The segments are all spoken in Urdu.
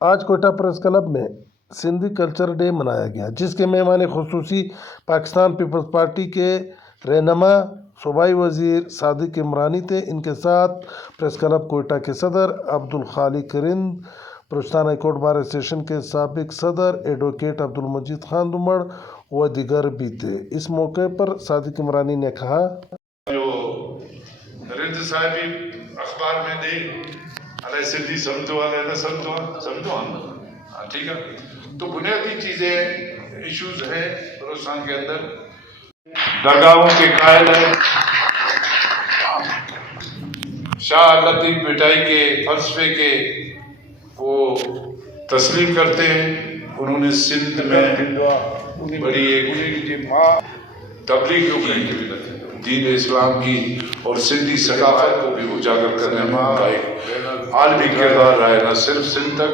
آج کوئٹہ پریس کلب میں سندھی کلچر ڈے منایا گیا، جس کے مہمان خصوصی پاکستان پیپلز پارٹی کے رہنما صوبائی وزیر صادق عمرانی تھے۔ ان کے ساتھ پریس کلب کوئٹہ کے صدر عبدالخالق رند، بلوچستان ہائی کورٹ بار ایسوسی ایشن کے سابق صدر ایڈوکیٹ عبدالمجید خان دمڑ و دیگر بھی تھے۔ اس موقع پر صادق عمرانی نے کہا، جو رند صاحب اخبار میں دے علیہ سندھی سمجھو علیہ نہ سمجھو ہم ٹھیک ہے، تو بنیادی چیزیں ایشوز ہیں بلوچستان کے اندر، درگاہوں کے قائل ہیں، شاہ لطیف بٹائی کے فلسفے کے وہ تسلیم کرتے ہیں۔ انہوں نے سندھ میں بڑی ایک تبلیغ کی، دین اسلام کی اور سندھی ثقافت کو بھی اجاگر کرنے میں ان کا ایک عالمی کردار رہا ہے، نہ صرف سندھ تک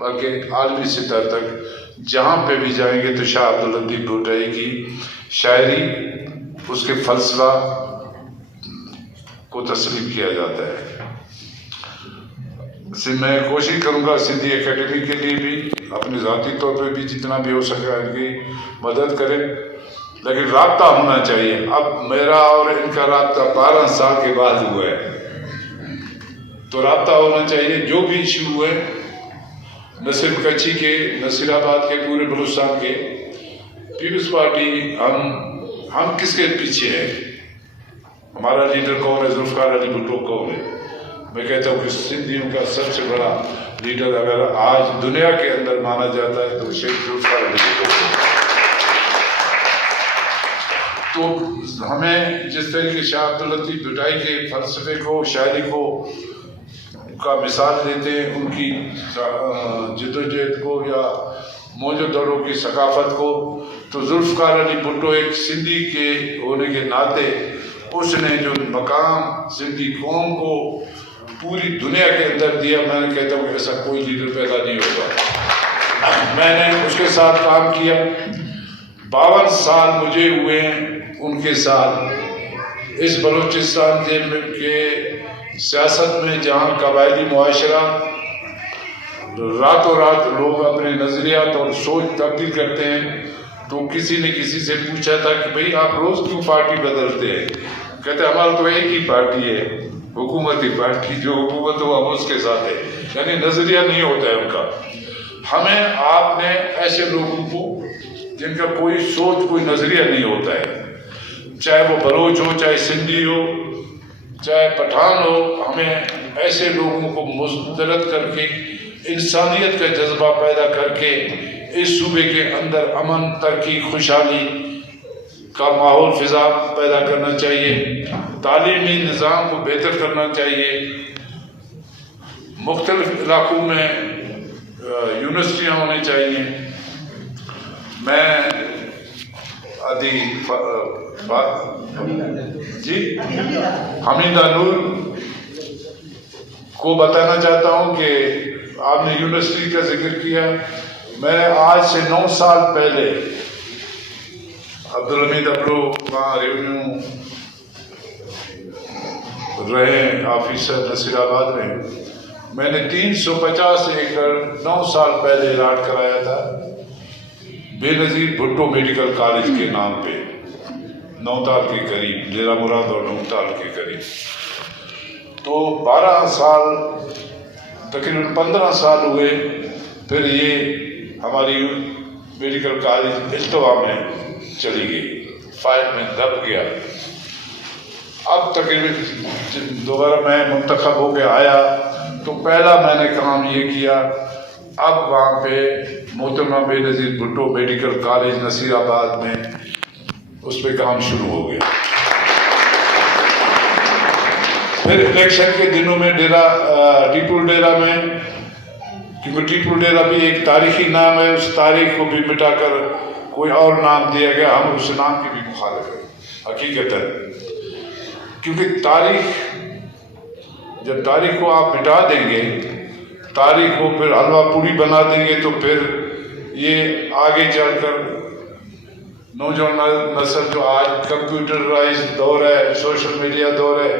بلکہ عالمی سطح تک جہاں پہ بھی جائیں گے تو شاہ عبداللطیف بھٹائی کی شاعری، اس کے فلسفہ کو تسلیم کیا جاتا ہے۔ میں کوشش کروں گا سندھی اکیڈمی کے لیے بھی اپنے ذاتی طور پہ بھی جتنا بھی ہو سکے ان کی مدد کریں، لیکن رابطہ ہونا چاہیے۔ اب میرا اور ان کا رابطہ 12 سال کے بعد ہوا ہے، تو رابطہ ہونا چاہیے۔ جو بھی ایشو ہوئے، نہ صرف کچھی کے، نصیر آباد کے، پورے بلوچستان کے، پیپلز پارٹی ہم کس کے پیچھے ہیں؟ ہمارا لیڈر کون ہے؟ ذوالفقار علی بھٹو کون ہے؟ میں کہتا ہوں کہ سندھیوں کا سب سے بڑا لیڈر اگر آج دنیا کے اندر مانا جاتا ہے تو شیخ ذوالفقار علی بھٹو کو۔ تو ہمیں جس طریقے سے شاہ عبداللطیف بھٹائی کے فلسفے کو، شاعری کو کا مثال دیتے ہیں، ان کی جدوجہد کو یا موجود دوروں کی ثقافت کو، تو ذوالفقار علی بھٹو ایک سندھی کے ہونے کے ناطے اس نے جو مقام سندھی قوم کو پوری دنیا کے اندر دیا، میں کہتا ہوں کہ ایسا کوئی لیڈر پیدا نہیں ہوگا۔ میں نے اس کے ساتھ کام کیا، 52 سال مجھے ہوئے ہیں ان کے ساتھ اس بلوچستان کے سیاست میں، جہاں قبائلی معاشرہ راتوں رات لوگ اپنے نظریات اور سوچ تبدیل کرتے ہیں۔ تو کسی نے کسی سے پوچھا تھا کہ بھئی آپ روز کیوں پارٹی بدلتے ہیں؟ کہتے ہمارا تو ایک ہی پارٹی ہے، حکومتی پارٹی، جو حکومت ہو ہم اس کے ساتھ ہے، یعنی نظریہ نہیں ہوتا ہے ان کا۔ ہمیں آپ نے ایسے لوگوں کو جن کا کوئی سوچ، کوئی نظریہ نہیں ہوتا ہے، چاہے وہ بلوچ ہو، چاہے سندھی ہو، چاہے پٹھان ہو، ہمیں ایسے لوگوں کو مسترد کر کے انسانیت کا جذبہ پیدا کر کے اس صوبے کے اندر امن، ترقی، خوشحالی کا ماحول، فضا پیدا کرنا چاہیے۔ تعلیمی نظام کو بہتر کرنا چاہیے۔ مختلف علاقوں میں یونیورسٹیاں ہونی چاہیے۔ میں حمیدہ نور کو بتانا چاہتا ہوں کہ آپ نے یونیورسٹی کا ذکر کیا۔ میں نے آج سے 9 سال پہلے عبدالحمید ابرو وہاں ریونیو رہے آفیسر نصیر آباد میں نے 350 ایکڑ 9 سال پہلے الاٹ کرایا تھا بے نظیر بھٹو میڈیکل کالج کے نام پہ، نوتال کے قریب، ڈیرہ مراد اور نوتال کے قریب۔ تو 12 سال، تقریباً 15 سال ہوئے، پھر یہ ہماری میڈیکل کالج التوا میں چلی گئی، فائل میں دب گیا۔ اب تقریباً دوبارہ میں منتخب ہو کے آیا تو پہلا میں نے کام یہ کیا، اب وہاں پہ محترمہ بے نظیر بھٹو میڈیکل کالج نصیر آباد میں اس پہ کام شروع ہو گیا۔ پھر الیکشن کے دنوں میں ٹیپو ڈیرہ میں، کیونکہ ٹیپو ڈیرہ بھی ایک تاریخی نام ہے، اس تاریخ کو بھی مٹا کر کوئی اور نام دیا گیا۔ ہم اس نام کے بھی مخالف ہیں حقیقتاً، کیونکہ جب تاریخ کو آپ مٹا دیں گے، تاریخ کو پھر حلوہ پوری بنا دیں گے، تو پھر یہ آگے چل کر نوجوان نسل جو آج کمپیوٹرائز دور ہے، سوشل میڈیا دور ہے،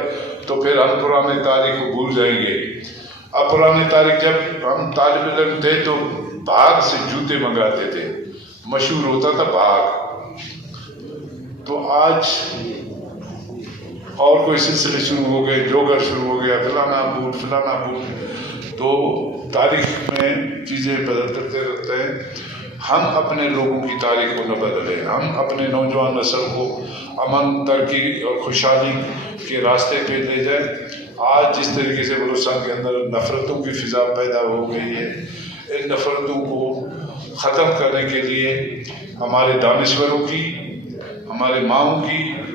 تو پھر ہم پرانے تاریخ کو بھول جائیں گے۔ اب پرانی تاریخ جب ہم طالب علم تھے تو بھاگ سے جوتے منگاتے تھے، مشہور ہوتا تھا بھاگ. تو آج اور کوئی سلسلے شروع ہو گئے، جوگر شروع ہو گیا، فلانا پور. تو تاریخ میں چیزیں بدلتے رہتے ہیں. ہم اپنے لوگوں کی تاریخ کو نہ بدلیں، ہم اپنے نوجوان نسل کو امن، ترقی اور خوشحالی کے راستے پہ لے جائیں. آج جس طریقے سے بلوچستان کے اندر نفرتوں کی فضا پیدا ہو گئی ہے، ان نفرتوں کو ختم کرنے کے لیے ہمارے دانشوروں کی، ہمارے ماؤں کی